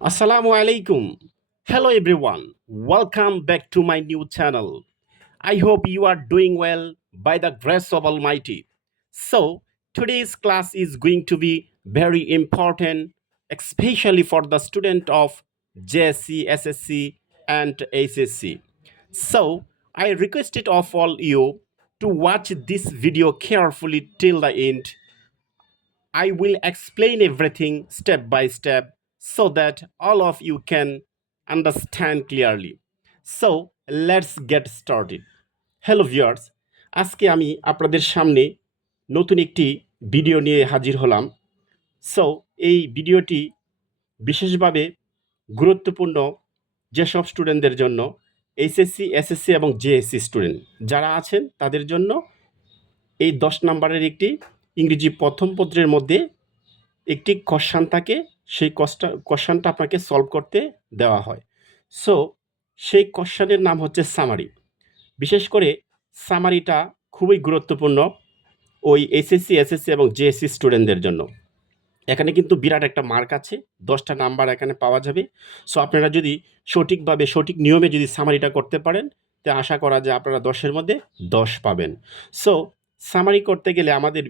Assalamu alaikum. Hello everyone. Welcome back to my new channel. I hope you are doing well by the grace of Almighty. So, today's class is going to be very important, especially for the student of JSC, SSC, and HSC. So, I requested of all you to watch this video carefully till the end. I will explain everything step by step so that all of you can understand clearly. So, let's get started. Hello viewers, আজকে আমি আপনাদের সামনে নতুন একটি video নিয়ে হাজির হলাম। So এই ভিডিওটি বিশেষভাবে গুরুত্বপূর্ণ যেসব স্টুডেন্টদের জন্য এইচএসসি, এসএসসি এবং জেএসসি স্টুডেন্ট যারা আছেন তাদের জন্য এই 10 নম্বরের একটি ইংরেজি প্রথম পত্রের মধ্যে একটি কোশ্চেন থাকে, সেই কোশ্চেনটা আপনাকে সলভ করতে দেওয়া হয়। সো সেই কোশ্চেনের নাম হচ্ছে সামারি। বিশেষ করে সামারিটা খুবই গুরুত্বপূর্ণ ওই এসএসসি, এসএসসি এবং জেএসসি স্টুডেন্টদের জন্য। এখানে কিন্তু বিরাট একটা মার্ক আছে, 10টা নাম্বার এখানে পাওয়া যাবে। সো আপনারা যদি সঠিকভাবে সঠিক নিয়মে যদি সামারিটা করতে পারেন, তো আশা করা যায় আপনারা 10-এর মধ্যে 10 পাবেন। সো সামারি করতে গেলে আমাদের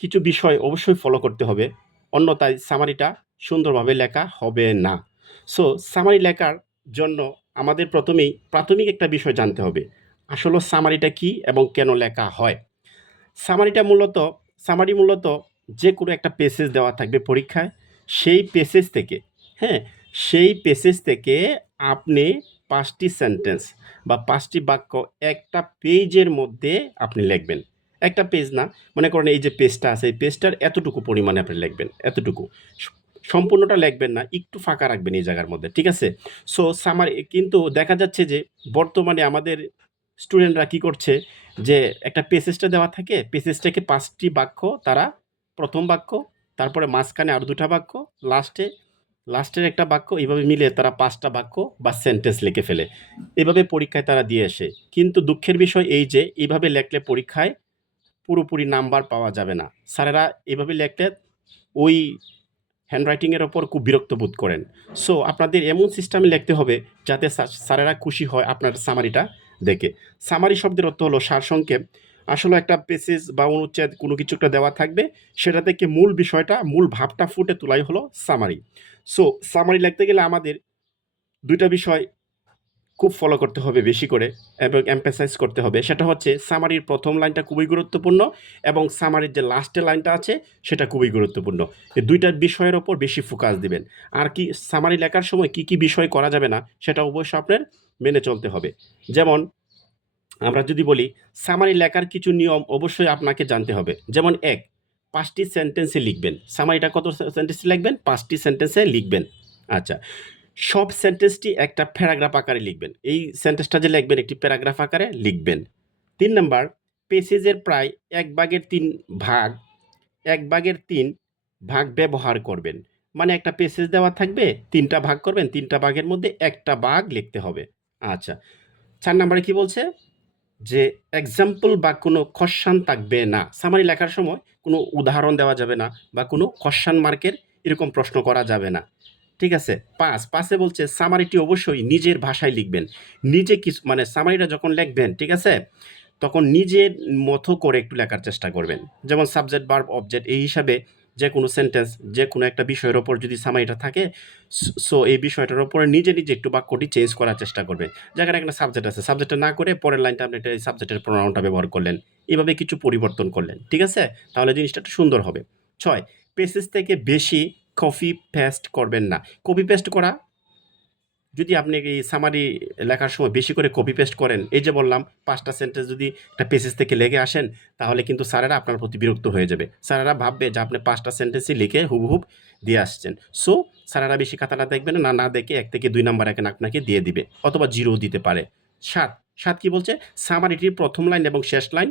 কিছু বিষয় অবশ্যই ফলো করতে হবে, অন্যথায় সামারিটা সুন্দরভাবে লেখা হবে না। সো সামারি লেখার জন্য আমাদের প্রথমেই প্রাথমিক একটা বিষয় জানতে হবে, আসলে সামারিটা কি এবং কেন লেখা হয়। সামারি মূলত যে কোনো একটা পেসেজ দেওয়া থাকবে পরীক্ষায়, সেই পেসেজ থেকে, হ্যাঁ, সেই পেসেজ থেকে আপনি 5টি সেন্টেন্স বা 5টি বাক্য একটা পেজের মধ্যে আপনি লিখবেন। একটা পেজ না, মনে করেন এই যে পেজটা আছে, এই পেজটার এতটুকু পরিমাণে আপনি লিখবেন, এতটুকু। সম্পূর্ণটা লিখবেন না, একটু ফাঁকা রাখবেন এই জায়গার মধ্যে, ঠিক আছে? সো সামারি কিন্তু দেখা যাচ্ছে যে বর্তমানে আমাদের স্টুডেন্টরা কি করছে, যে একটা পেসেজটা দেওয়া থাকে, পেসেজটাকে 5টি বাক্য তারা, প্রথম বাক্য, তারপরে মাঝখানে আরও 2টা বাক্য, লাস্টের একটা বাক্য, এইভাবে মিলে তারা 5টা বাক্য বা সেন্টেন্স লিখে ফেলে। এভাবে পরীক্ষায় তারা দিয়ে আসে। কিন্তু দুঃখের বিষয় এই যে এইভাবে লেখলে পরীক্ষায় পুরোপুরি নাম্বার পাওয়া যাবে না। স্যারেরা এভাবে লেখলে ওই হ্যান্ডরাইটিংয়ের ওপর খুব বিরক্ত বোধ করেন। সো আপনাদের এমন সিস্টেমে লিখতে হবে যাতে স্যারেরা খুশি হয় আপনার সামারিটা দেখে। সামারি শব্দের অর্থ হলো সারসংক্ষেপ। আসলে একটা পেসেজ বা অনুচ্ছেদ কোনো কিছু একটা দেওয়া থাকবে, সেটা থেকে মূল বিষয়টা, মূল ভাবটা ফুটে তোলাই হলো সামারি। সো সামারি লিখতে গেলে আমাদের 2টা বিষয় খুব ফলো করতে হবে বেশি করে এবং এমফাসাইজ করতে হবে। সেটা হচ্ছে সামারির প্রথম লাইনটা খুবই গুরুত্বপূর্ণ এবং সামারির যে লাস্টের লাইনটা আছে সেটা খুবই গুরুত্বপূর্ণ। এই 2টার বিষয়ের ওপর বেশি ফোকাস দিবেন। আর কি সামারি লেখার সময় কি বিষয় করা যাবে না সেটা অবশ্যই আপনার মেনে চলতে হবে। যেমন আমরা যদি বলি সামারি লেখার কিছু নিয়ম অবশ্যই আপনাকে জানতে হবে। যেমন 1, 5টি সেন্টেন্সে লিখবেন। সামারিটা কত সেন্টেন্সে লিখবেন? 5টি সেন্টেন্সে লিখবেন। আচ্ছা, সব সেন্টেন্সটি একটা প্যারাগ্রাফ আকারে লিখবেন। এই সেন্টেন্সটা যে লিখবেন একটি প্যারাগ্রাফ আকারে লিখবেন। 3 নাম্বার, পেসেজের প্রায় 1/3 ভাগ 1/3 ভাগ ব্যবহার করবেন। মানে একটা পেসেজ দেওয়া থাকবে, 3টা ভাগ করবেন, 3টা ভাগের মধ্যে একটা ভাগ লিখতে হবে। আচ্ছা, 4 নাম্বারে কি বলছে? যে এক্সাম্পল বা কোনো কোশ্চেন থাকবে না। সামারি লেখার সময় কোনো উদাহরণ দেওয়া যাবে না বা কোনো কোশ্চেন মার্কের এরকম প্রশ্ন করা যাবে না। ঠিক আছে? 5 এ বলছে সামারিটি অবশ্যই নিজের ভাষায় লিখবেন। নিজে কিছু মানে সামারিটা যখন লিখবেন, ঠিক আছে? তখন নিজের মতো করে একটু লেখার চেষ্টা করবেন। যেমন সাবজেক্ট, ভার্ব, অবজেক্ট এই হিসাবে যে কোনো সেন্টেন্স, যে কোনো একটা বিষয়ের ওপর যদি সামারিটা থাকে, সো এই বিষয়টার উপরে নিজে একটু বাক্যটি চেঞ্জ করার চেষ্টা করবেন। যেখানে একটা সাবজেক্ট আছে, সাবজেক্টটা না করে পরের লাইনটা আপনি এই সাবজেক্টের প্রোনাউনটা ব্যবহার করলেন। এভাবে কিছু পরিবর্তন করলেন। ঠিক আছে? তাহলে জিনিসটা একটু সুন্দর হবে। 6, পেসেজ থেকে বেশি কপি পেস্ট করবেন না। কপি পেস্ট করা, যদি আপনি এই সামারি লেখার সময় বেশি করে কপি পেস্ট করেন, এই যে বললাম 5টা সেন্টেন্স যদি একটা পেসেজ থেকে লিখে আসেন, তাহলে কিন্তু স্যারেরা আপনার প্রতি বিরক্ত হয়ে যাবে। স্যারেরা ভাববে যে আপনি 5টা সেন্টেন্সই লিখে হুবহুব দিয়ে আসছেন। সো স্যারেরা বেশি খাতাটা দেখবেন না, না দেখে 1 থেকে 2 নাম্বার এখানে আপনাকে দিয়ে দিবে অথবা 0 দিতে পারে। 7 কি বলছে? সামারিটির প্রথম লাইন এবং শেষ লাইন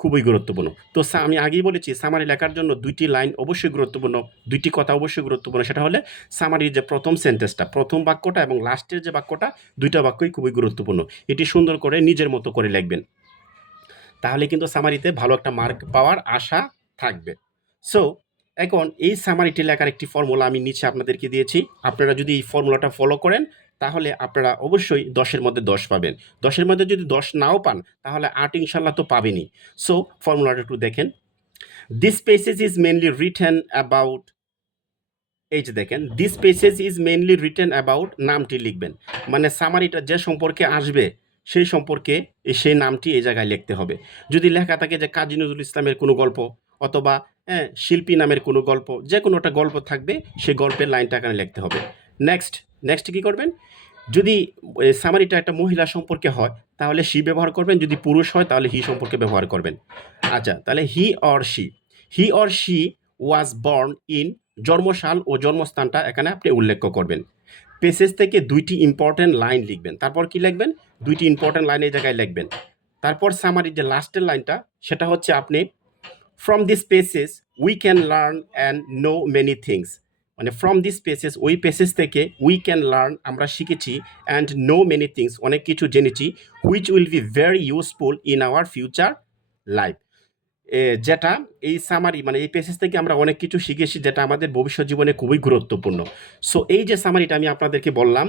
খুবই গুরুত্বপূর্ণ। তো আমি আগেই বলেছি সামারি লেখার জন্য 2টি লাইন অবশ্যই গুরুত্বপূর্ণ, 2টি কথা অবশ্যই গুরুত্বপূর্ণ। সেটা হলে সামারির যে প্রথম সেন্টেন্সটা, প্রথম বাক্যটা এবং লাস্টের যে বাক্যটা, 2টা বাক্যই খুবই গুরুত্বপূর্ণ। এটি সুন্দর করে নিজের মতো করে লিখবেন। তাহলে কিন্তু সামারিতে ভালো একটা মার্ক পাওয়ার আশা থাকবে। সো এখন এই সামারিটি লেখার একটি ফর্মুলা আমি নিচে আপনাদেরকে দিয়েছি। আপনারা যদি এই ফর্মুলাটা ফলো করেন তাহলে আপনারা অবশ্যই 10-এর মধ্যে 10 পাবেন। 10-এর মধ্যে যদি 10 নাও পান তাহলে 8 ইনশাল্লাহ তো পাবেনই। সো ফর্মুলাটা একটু দেখেন। This passage is mainly written about, এই যে দেখেন, this passage is mainly written about, নামটি লিখবেন। মানে সামারিটা যে সম্পর্কে আসবে সেই সম্পর্কে সেই নামটি এই জায়গায় লিখতে হবে। যদি লেখা থাকে যে কাজী নজরুল ইসলামের কোনো গল্প অথবা শিল্পী নামের কোনো গল্প, যে কোনো একটা গল্প থাকবে সেই গল্পের লাইনটা এখানে লিখতে হবে। নেক্সট কী করবেন, যদি সামারিটা একটা মহিলা সম্পর্কে হয় তাহলে শি ব্যবহার করবেন, যদি পুরুষ হয় তাহলে হি সম্পর্কে ব্যবহার করবেন। আচ্ছা, তাহলে he or she was born in, জন্মসাল ও জন্মস্থানটা এখানে আপনি উল্লেখ করবেন। পেসেজ থেকে 2টি ইম্পর্ট্যান্ট লাইন লিখবেন। তারপর কি লিখবেন, 2টি ইম্পর্ট্যান্ট লাইন এই জায়গায় লিখবেন। তারপর সামারির যে লাস্টের লাইনটা সেটা হচ্ছে আপনি from this passage we can learn and know many things, মানে ফ্রম দিস পেসেজ, ওই পেসেজ থেকে উই ক্যান লার্ন আমরা শিখেছি, অ্যান্ড নো মেনি থিংস অনেক কিছু জেনেছি, which will be very useful in our future life. যেটা এই সামারি মানে এই পেসেজ থেকে আমরা অনেক কিছু শিখেছি যেটা আমাদের ভবিষ্যৎ জীবনে খুবই গুরুত্বপূর্ণ। সো এই যে সামারিটা আমি আপনাদেরকে বললাম,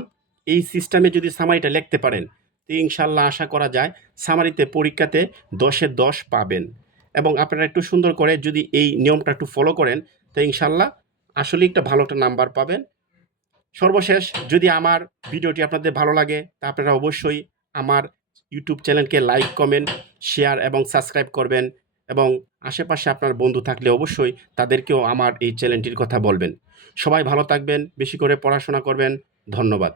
এই সিস্টেমে যদি সামারিটা লিখতে পারেন তো ইনশাল্লাহ আশা করা যায় সামারিতে পরীক্ষাতে 10-এ 10 পাবেন। এবং আপনারা একটু সুন্দর করে যদি এই নিয়মটা একটু ফলো করেন তো ইনশাল্লাহ আসলে একটা ভালো একটা নাম্বার পাবেন। সর্বশেষ, যদি আমার ভিডিওটি আপনাদের ভালো লাগে তা আপনারা অবশ্যই আমার ইউটিউব চ্যানেলকে লাইক, কমেন্ট, শেয়ার এবং সাবস্ক্রাইব করবেন, এবং আশেপাশে আপনার বন্ধু থাকলে অবশ্যই তাদেরকেও আমার এই চ্যানেলটির কথা বলবেন। সবাই ভালো থাকবেন, বেশি করে পড়াশোনা করবেন। ধন্যবাদ।